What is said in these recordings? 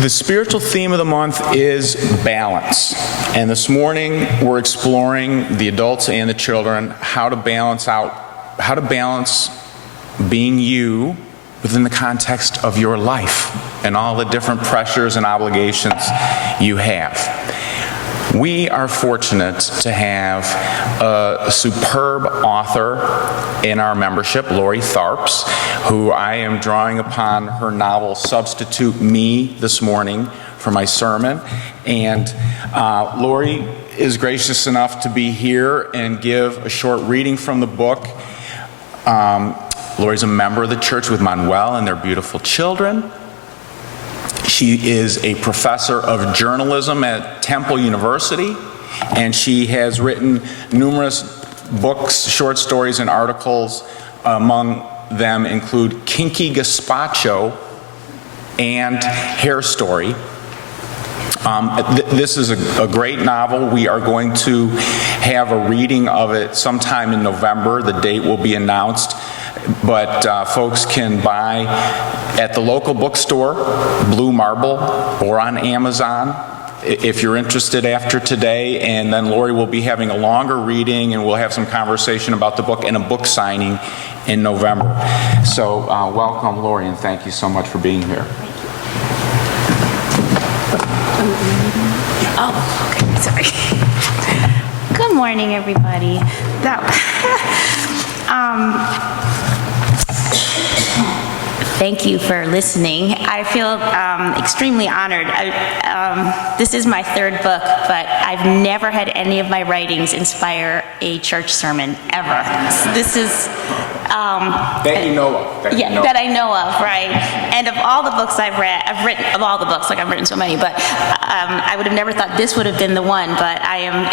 The spiritual theme of the month is balance. And this morning we're exploring, the adults and the children, how to balance being you within the context of your life and all the different pressures and obligations you have. We are fortunate to have a superb author in our membership, Lori Tharps, who I am drawing upon her novel Substitute Me this morning for my sermon. And Lori is gracious enough to be here and give a short reading from the book. Lori's a member of the church with Manuel and their beautiful children. She is a professor of journalism at Temple University, and she has written numerous books, short stories, and articles. Among them include Kinky Gazpacho and Hair Story. This is a great novel. We are going to have a reading of it sometime in November. The date will be announced. But folks can buy at the local bookstore, Blue Marble, or on Amazon if you're interested after today. And then Lori will be having a longer reading, and we'll have some conversation about the book and a book signing in November. So welcome, Lori, and thank you so much for being here. Oh, okay, sorry. Good morning, everybody. Thank you for listening. I feel extremely honored. This is my third book, but I've never had any of my writings inspire a church sermon, ever. So this is... that you know of. That I know of, right. And of all the books I've written so many, but I would have never thought this would have been the one, but I am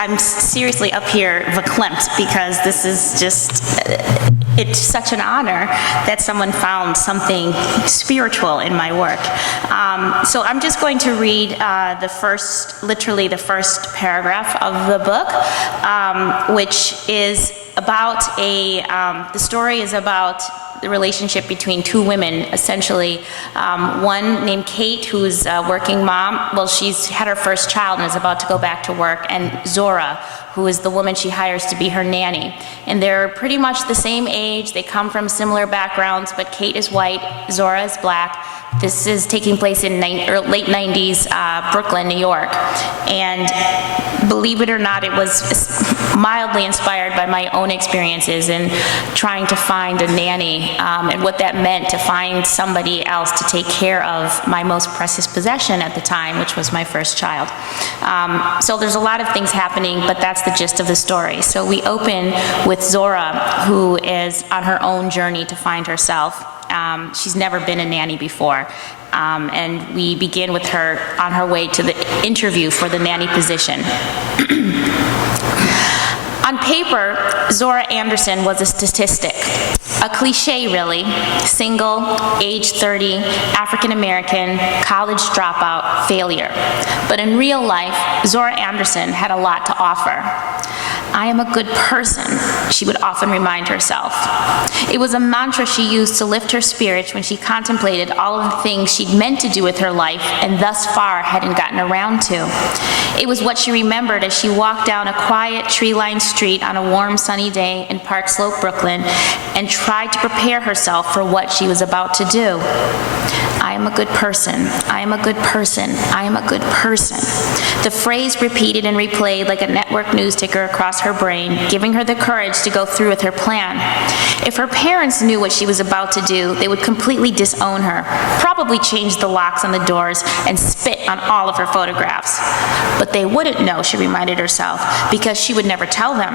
I'm seriously up here verklempt, because this is just, it's such an honor that someone found something spiritual in my work. So I'm just going to read literally the first paragraph of the book, which is about the story is about the relationship between two women, essentially. One named Kate, who's a working mom. Well, she's had her first child and is about to go back to work. And Zora, who is the woman she hires to be her nanny. And they're pretty much the same age. They come from similar backgrounds, but Kate is white, Zora is black. This is taking place in late 90s Brooklyn, New York. And believe it or not, it was mildly inspired by my own experiences in trying to find a nanny and what that meant to find somebody else to take care of my most precious possession at the time, which was my first child. So there's a lot of things happening, but that's the gist of the story. So we open with Zora, who is on her own journey to find herself. She's never been a nanny before. And we begin with her on her way to the interview for the nanny position. On paper, Zora Anderson was a statistic. A cliche, really. Single, age 30, African-American, college dropout, failure. But in real life, Zora Anderson had a lot to offer. I am a good person, she would often remind herself. It was a mantra she used to lift her spirits when she contemplated all of the things she'd meant to do with her life and thus far hadn't gotten around to. It was what she remembered as she walked down a quiet, tree-lined street on a warm, sunny day in Park Slope, Brooklyn, and tried to prepare herself for what she was about to do. I am a good person, I am a good person, I am a good person. The phrase repeated and replayed like a network news ticker across her brain, giving her the courage to go through with her plan. If her parents knew what she was about to do, they would completely disown her, probably change the locks on the doors, and spit on all of her photographs. But they wouldn't know, she reminded herself, because she would never tell them.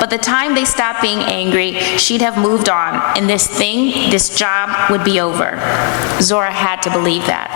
By the time they stopped being angry, she'd have moved on, and this job would be over. Zora had to believe that.